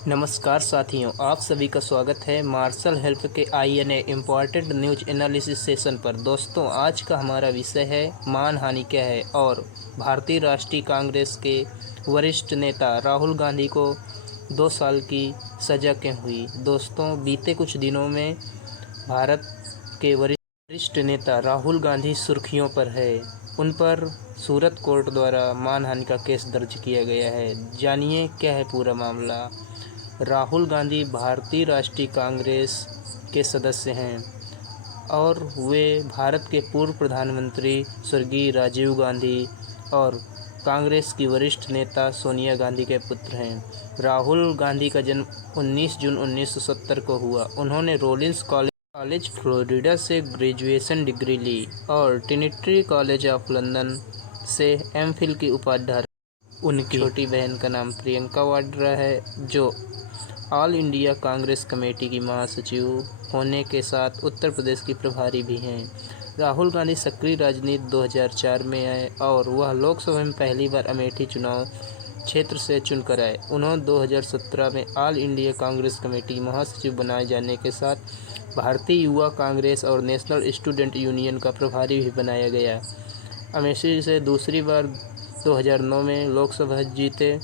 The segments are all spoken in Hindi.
नमस्कार साथियों, आप सभी का स्वागत है मार्शल हेल्प के INA important news analysis session पर। दोस्तों, आज का हमारा विषय है मानहानि क्या है और भारतीय राष्ट्रीय कांग्रेस के वरिष्ठ नेता राहुल गांधी को 2 साल की सज़ा क्यों हुई। दोस्तों, बीते कुछ दिनों में भारत के वरिष्ठ नेता राहुल गांधी सुर्खियों पर है। उन पर सूरत कोर्ट द्वारा मानहानि का केस दर्ज किया गया है। जानिए क्या है पूरा मामला। राहुल गांधी भारतीय राष्ट्रीय कांग्रेस के सदस्य हैं और वे भारत के पूर्व प्रधानमंत्री स्वर्गीय राजीव गांधी और कांग्रेस की वरिष्ठ नेता सोनिया गांधी के पुत्र हैं। राहुल गांधी का जन्म 19 जून 1970 को हुआ। उन्होंने रोलिंस कॉलेज फ्लोरिडा से ग्रेजुएशन डिग्री ली और ट्रिनिटी कॉलेज ऑफ लंदन से MPhil की उपाधि धारण। उनकी छोटी बहन का नाम प्रियंका वाड्रा है, जो ऑल इंडिया कांग्रेस कमेटी की महासचिव होने के साथ उत्तर प्रदेश की प्रभारी भी हैं। राहुल गांधी सक्रिय राजनीति 2004 में आए और वह लोकसभा में पहली बार अमेठी चुनाव क्षेत्र से चुनकर आए। उन्होंने 2017 में ऑल इंडिया कांग्रेस कमेटी महासचिव बनाए जाने के साथ भारतीय युवा कांग्रेस और नेशनल स्टूडेंट यूनियन का प्रभारी भी बनाया गया। अमेठी से दूसरी बार 2009 में लोकसभा जीते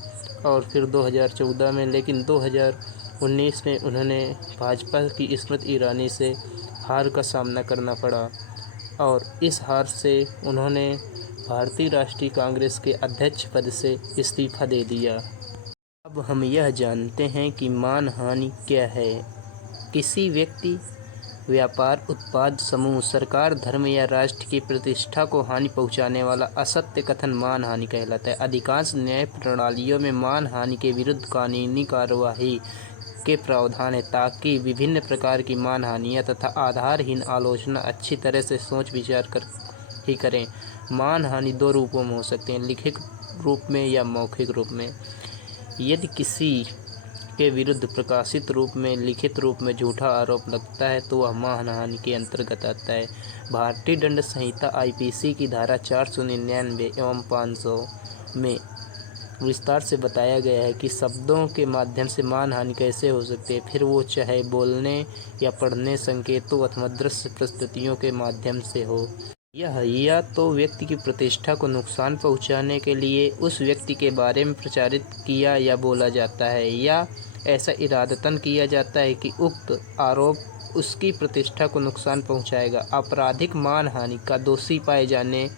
और फिर 2014 में, लेकिन 2019 में उन्होंने भाजपा की स्मृति ईरानी से हार का सामना करना पड़ा और इस हार से उन्होंने भारतीय राष्ट्रीय कांग्रेस के अध्यक्ष पद से इस्तीफा दे दिया। अब हम यह जानते हैं कि मानहानि क्या है। किसी व्यक्ति, व्यापार, उत्पाद समूह, सरकार, धर्म या राष्ट्र की प्रतिष्ठा को हानि पहुंचाने वाला असत्य कथन मानहानि कहलाता है। अधिकांश न्याय प्रणालियों में मानहानि के विरुद्ध कानूनी कार्यवाही के प्रावधान है, ताकि विभिन्न प्रकार की मानहानियां तथा आधारहीन आलोचना अच्छी तरह से सोच विचार कर ही करें। मानहानि 2 रूपों में हो सकते हैं, लिखित रूप में या मौखिक रूप में। यदि किसी के विरुद्ध प्रकाशित रूप में, लिखित रूप में झूठा आरोप लगता है तो वह मानहानि के अंतर्गत आता है। भारतीय दंड संहिता IPC की धारा 499 एवं 500 में विस्तार से बताया गया है कि शब्दों के माध्यम से मानहानि कैसे हो सकती है, फिर वो चाहे बोलने या पढ़ने, संकेतों अथवा दृश्य प्रस्तुतियों के माध्यम से हो। यह या तो व्यक्ति की प्रतिष्ठा को नुकसान पहुंचाने के लिए उस व्यक्ति के बारे में प्रचारित किया या बोला जाता है, या ऐसा इरादतन किया जाता है कि उक्त आरोप उसकी प्रतिष्ठा को नुकसान पहुंचाएगा। आपराधिक मानहानि का दोषी पाए जाने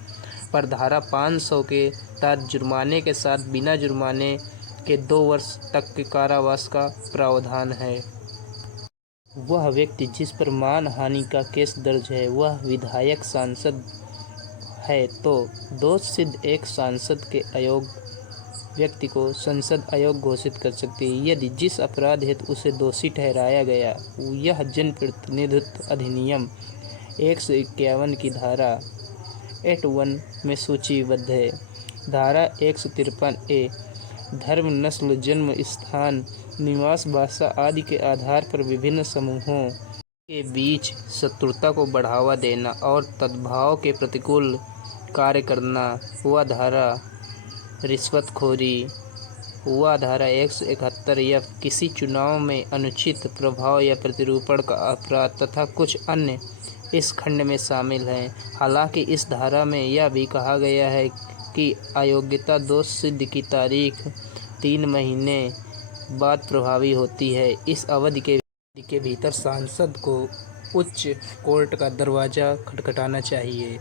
पर धारा 500 के तहत जुर्माने के साथ बिना जुर्माने के 2 वर्ष तक के कारावास का प्रावधान है। वह व्यक्ति जिस पर मानहानि का केस दर्ज है वह विधायक, सांसद है तो दोष सिद्ध एक सांसद के अयोग्य व्यक्ति को संसद अयोग्य घोषित कर सकती है। यदि जिस अपराध हेतु उसे दोषी ठहराया गया यह जनप्रतिनिधित्व अधिनियम 151 की धारा 81 में सूचीबद्ध है। धारा 153A धर्म, नस्ल, जन्म स्थान, निवास, भाषा आदि के आधार पर विभिन्न समूहों के बीच शत्रुता को बढ़ावा देना और तद्भाव के प्रतिकूल कार्य करना, वह धारा रिश्वतखोरी, वह धारा 171 किसी चुनाव में अनुचित प्रभाव या प्रतिरूपण का अपराध तथा कुछ अन्य इस खंड में शामिल हैं। हालांकि इस धारा में यह भी कहा गया है कि अयोग्यता दोष सिद्ध की तारीख 3 महीने बाद प्रभावी होती है। इस अवधि के भीतर सांसद को उच्च कोर्ट का दरवाज़ा खटखटाना चाहिए।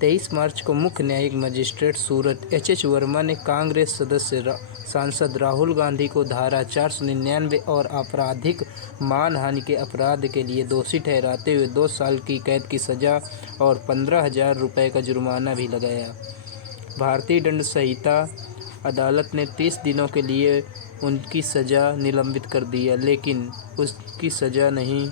23 मार्च को मुख्य न्यायिक मजिस्ट्रेट सूरत HH वर्मा ने कांग्रेस सदस्य सांसद राहुल गांधी को धारा 499 और आपराधिक मानहानि के अपराध के लिए दोषी ठहराते हुए 2 साल की कैद की सज़ा और 15,000 रुपये का जुर्माना भी लगाया। भारतीय दंड संहिता अदालत ने 30 दिनों के लिए उनकी सज़ा निलंबित कर दिया, लेकिन उसकी सज़ा नहीं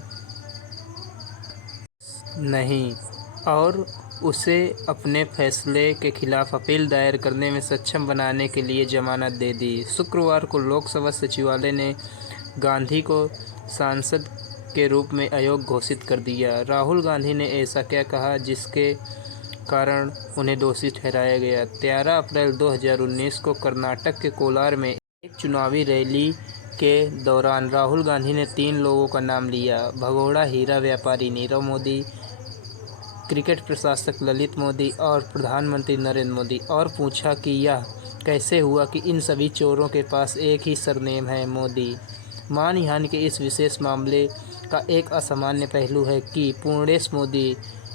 और उसे अपने फैसले के खिलाफ अपील दायर करने में सक्षम बनाने के लिए जमानत दे दी। शुक्रवार को लोकसभा सचिवालय ने गांधी को सांसद के रूप में अयोग्य घोषित कर दिया। राहुल गांधी ने ऐसा क्या कहा जिसके कारण उन्हें दोषी ठहराया गया। 13 अप्रैल 2019 को कर्नाटक के कोलार में एक चुनावी रैली के दौरान राहुल गांधी ने 3 लोगों का नाम लिया: भगोड़ा हीरा व्यापारी नीरव मोदी, क्रिकेट प्रशासक ललित मोदी और प्रधानमंत्री नरेंद्र मोदी, और पूछा कि यह कैसे हुआ कि इन सभी चोरों के पास एक ही सरनेम है, मोदी। मानहानि के इस विशेष मामले का एक असामान्य पहलू है कि पूर्णेश मोदी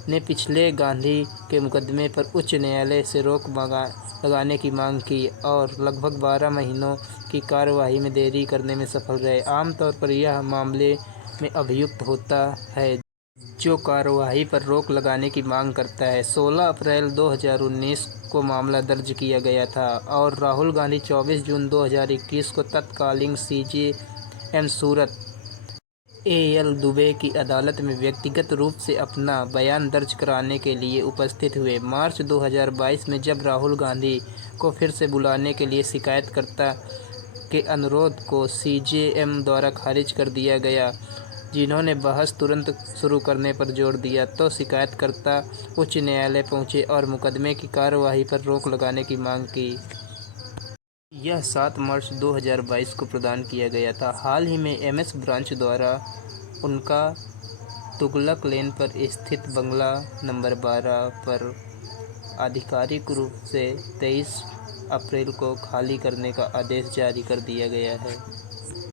ने पिछले गांधी के मुकदमे पर उच्च न्यायालय से रोक लगाने की मांग की और लगभग 12 महीनों की कार्यवाही में देरी करने में सफल रहे। आमतौर पर यह मामले में अभियुक्त होता है जो कार्यवाही पर रोक लगाने की मांग करता है। 16 अप्रैल 2019 को मामला दर्ज किया गया था और राहुल गांधी 24 जून 2021 को तत्कालीन CJM सूरत AL दुबे की अदालत में व्यक्तिगत रूप से अपना बयान दर्ज कराने के लिए उपस्थित हुए। मार्च 2022 में जब राहुल गांधी को फिर से बुलाने के लिए शिकायतकर्ता के अनुरोध को CJM द्वारा खारिज कर दिया गया, जिन्होंने बहस तुरंत शुरू करने पर जोर दिया, तो शिकायतकर्ता उच्च न्यायालय पहुंचे और मुकदमे की कार्यवाही पर रोक लगाने की मांग की। यह 7 मार्च 2022 को प्रदान किया गया था। हाल ही में MS ब्रांच द्वारा उनका तुगलक लेन पर स्थित बंगला नंबर 12 पर आधिकारिक रूप से 23 अप्रैल को खाली करने का आदेश जारी कर दिया गया है।